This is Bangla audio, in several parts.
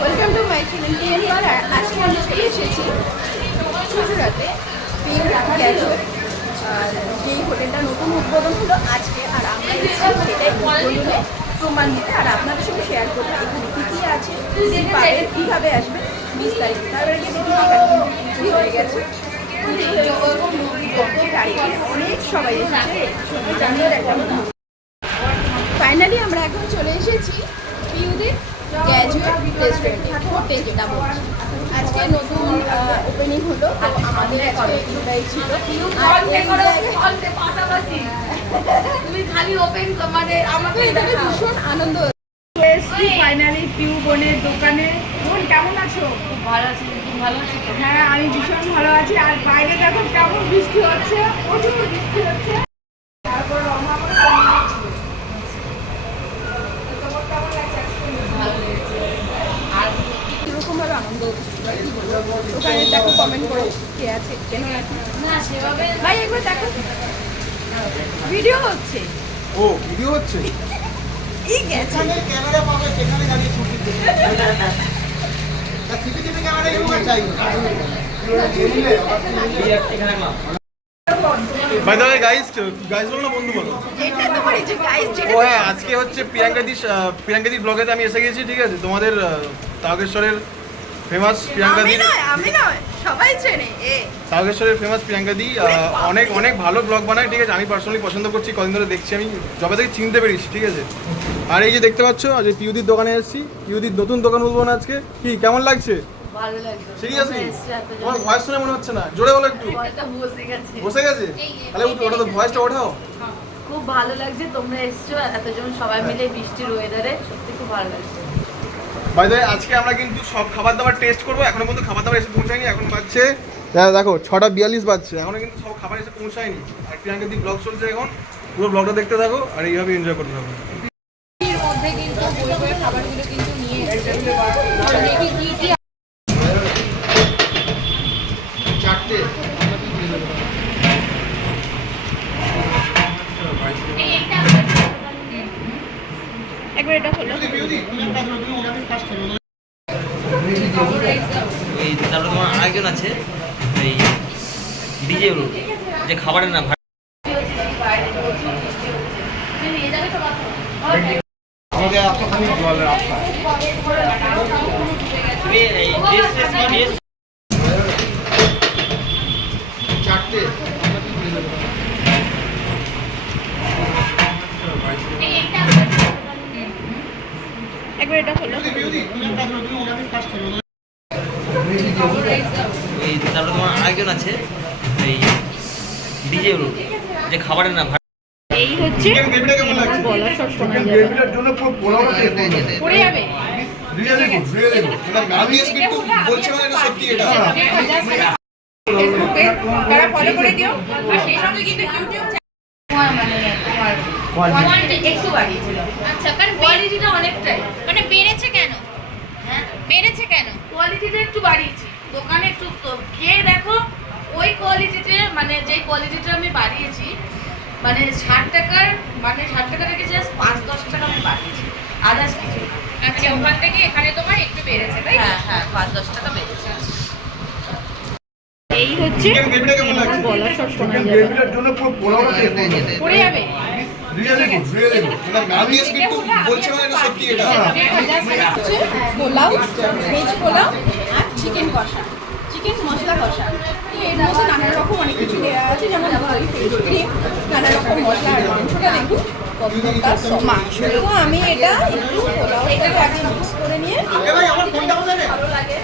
Welcome to my channel TNR. আজকে আমি চলে এসেছি চুচুড়াতে পিউ ক্যাজুয়াল, যেই হোটেলটা নতুন উদ্বোধন হলো আজকে। আর আমরা এসেছি সেটাই উদ্বোধনে প্রমাণ দিতে আর আপনাদের সঙ্গে শেয়ার করবো এখানে কী কী আছে, কীভাবে আসবে বিস্তারিত। তার আগে দেখি এখানে হয়ে গেছে অনেক সবাই এসেছে। ফাইনালি আমরা এখন চলে এসেছি পিউদের গ্র্যাজুয়েট রেস্টুরেন্টে, হোটেল যেটা বলছি। আজকে নতুন ওপেনিং হলো, আমাদের আজকে এটাই ছিল। ভীষণ আনন্দ এসছি ফাইনালি পিউ বোনের দোকানে। বোন কেমন আছো? খুব ভালো আছি, খুব ভালো আছি। হ্যাঁ আমি ভীষণ ভালো আছি। আর বাইরে দেখো কেমন বৃষ্টি হচ্ছে, প্রচুর বৃষ্টি হচ্ছে। তারপর রমা করে কিরকমভাবে আনন্দ ওখানে দেখো, কমেন্ট করো কে আছে কেন আছে না সেভাবে ভাই। একবার দেখো ভিডিও হচ্ছে। ও ভিডিও হচ্ছে, এই গেছে ক্যামেরা পাবে সেখানে দাঁড়িয়ে শুটিং করতে। তা সিসিটিভি ক্যামেরা ইউজ চাই। বাই দ্য ওয়ে গাইস বলো না বন্ধু বলো। এটা তো বলেছি গাইস, যেটা ও হ্যাঁ, আজকে হচ্ছে প্রিয়াঙ্কাদি ব্লগেতে আমি এসে গেছি, ঠিক আছে। তোমাদের তারকেশ্বরের ফেমাস প্রিয়াঙ্কাদি, আমি নয় সবাই চেনে তারকেশ্বরের ফেমাস প্রিয়াঙ্কাদি অনেক অনেক ভালো ব্লগ বানায়, ঠিক আছে। আমি পার্সোনালি পছন্দ করছি, কদিন ধরে দেখছি, আমি যবে থেকে চিনতে পেরেছি, ঠিক আছে। আর এই যে দেখতে পাচ্ছ, আজ পিউদির দোকানে এসেছি। পিউদির নতুন দোকান উদ্বোধন আজকে। কি কেমন লাগছে? ভালো লাগছে। সিরিয়াসলি তোমার ভয়েস শুনে মনে হচ্ছে না, জোরে বলো একটু। ভয়েসটা বসে গেছে। বসে গেছে? তাহলে ওটা তো ভয়েসটা ওঠাও। খুব ভালো লাগছে, তোমরা এসছো এতজন সবাই মিলে বৃষ্টির ওয়েদারে, সত্যি খুব ভালো লাগছে। বাই দ্য ওয়ে আজকে আমরা কিন্তু সব খাবার দাবার টেস্ট করবো। এখনো পর্যন্ত খাবার দাবার এসে পৌঁছায়নি, এখন বাজছে দেখো 6:42 বাজছে, এখনো কিন্তু সব খাবার এসে পৌঁছায়নি। আর প্রিয়াঙ্কাদি ব্লগ চলছে এখন, পুরো ব্লগটা দেখতে থাকো আর এইভাবে এনজয় করতে থাকো। এর মধ্যে কিন্তু বই বই খাবারগুলো কিন্তু নিয়ে এসেছে। দেখি কি কি চারটে একবার এটা হলো। এই তারপরে তোমার আরেকজন আছে এই ডিজে যে খাবারের না আমাদের এতখানি জলের আশা। তুমি এই চারটে একবার এটা হলো। এই তারপরে তোমার আরেকজন আছে এই ডিজে যে খাবারের না এই হচ্ছে চিকেন গ্রেভিটা কেমন লাগছে? বলা সব শোনা যাবে। গ্রেভিটার জন্য পুরো পোলাও পড়ে যাবে। Really good, really good. এটা আমি একটু বলছি মানে এটা সত্যি এটা। ফেসবুকে তারা ফলো করে দিও। আর সেই সঙ্গে কিন্তু ইউটিউব কোয়ান্টিটি একটু বাড়িয়েছিল। আচ্ছা, কারণ কোয়ালিটিটা অনেকটাই মানে বেড়েছে কেন? হ্যাঁ বেড়েছে কেন? কোয়ালিটিটা একটু বাড়িয়েছি, দোকানে একটু খেয়ে দেখো ওই কোয়ালিটিতে, মানে যেই কোয়ালিটিটা আমি বাড়িয়েছি, মানে 60 টাকার, মানে 60 টাকা থেকে জাস্ট 5-10 টাকা আমি বাড়িয়েছি, আদার্স কিছু না। আচ্ছা, ওখান থেকে এখানে তোমার একটু বেড়েছে, তাই? হ্যাঁ হ্যাঁ 5-10 টাকা বেড়েছে। এই হচ্ছে চিকেন গ্রেভিটা কেমন লাগছে? বলা সব শোনা চিকেন যাবে। গ্রেভিটার জন্য পুরো পোলাও পড়ে যাবে। Really good, really good. এটা আমি একটু বলছি মানে এটা সত্যি এটা। হচ্ছে পোলাও, ভেজ পোলাও আর চিকেন কষা, চিকেন মশলা কষা। এর মধ্যে নানা রকম অনেক কিছু দেওয়া আছে, যেমন ফিশ ক্রিম, নানা রকম মশলা। আর মাংসটা দেখুন কতটা মাংস। তো আমি এটা একটু পোলাও আগে মিক্স করে নিয়ে ভালো লাগে।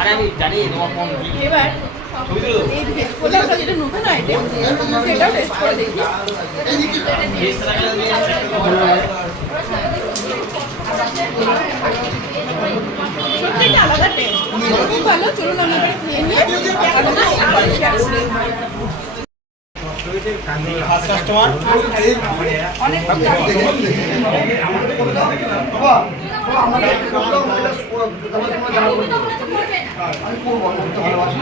আরে আমি জানি তোমার ফোন এবার এই ভেজ পোলাওটা যেটা নতুন আইটেম, সেটাও টেস্ট করে দেখি। সত্যি আলাদা টেস্ট, খুব ভালো। চলুন আমি এবার খেয়ে নিয়ে ফার্স্ট কাস্টমার অনেক আমি করবো, করতে ভালোবাসি।